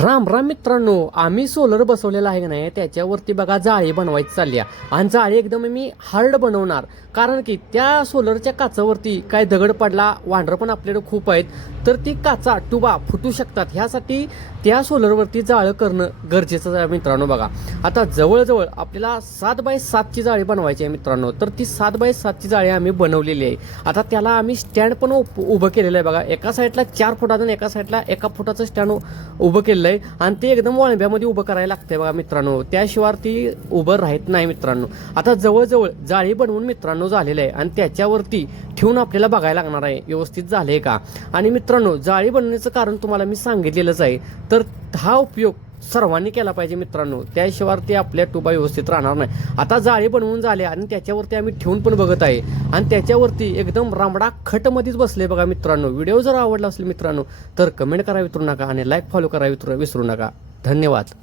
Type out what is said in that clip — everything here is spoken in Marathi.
राम राम मित्रांनो, आम्ही सोलर बसवलेला आहे की नाही त्याच्यावरती बघा जाळी बनवायची चालली आहे. आणि जाळी एकदम मी हार्ड बनवणार, कारण की त्या सोलरच्या काचावरती काय दगड पडला, वांढरं पण आपल्याकडे खूप आहेत, तर ती काचा टुबा फुटू शकतात. ह्यासाठी त्या सोलरवरती जाळं करणं गरजेचं आहे मित्रांनो. बघा आता जवळजवळ आपल्याला 7x7 जाळी बनवायची आहे मित्रांनो. तर ती 7x7 जाळी आम्ही बनवलेली आहे. आता त्याला आम्ही स्टँड पण उभं केलेलं आहे. बघा एका साईडला 4 फुटाचं आणि एका साईडला 1 फुटाचं स्टँड उभं केलेलं आहे, आणि ते एकदम वळंब्यामध्ये उभं करायला लागतंय बघा मित्रांनो. त्याशिवाय ती उभं राहत नाही मित्रांनो. आता जवळजवळ जाळी बनवून मित्रांनो झालेलं आहे, आणि त्याच्यावरती ठेवून आपल्याला बघायला लागणार आहे व्यवस्थित झाले का. आणि मित्रांनो, जाळी बनवण्याचं कारण तुम्हाला मी सांगितलेलंच आहे. तर हा उपयोग सर्वांनी केला पाहिजे मित्रांनो, त्याशिवाय ते आपल्या टुबा व्यवस्थित राहणार नाही. आता जाळी बनवून झाले आणि त्याच्यावरती आम्ही ठेवून पण बघत आहे, आणि त्याच्यावरती एकदम रामडा खटमध्येच बसले बघा मित्रांनो. व्हिडिओ जर आवडला असेल मित्रांनो तर कमेंट करा विसरू नका, आणि लाईक फॉलो करा विसरू नका. धन्यवाद.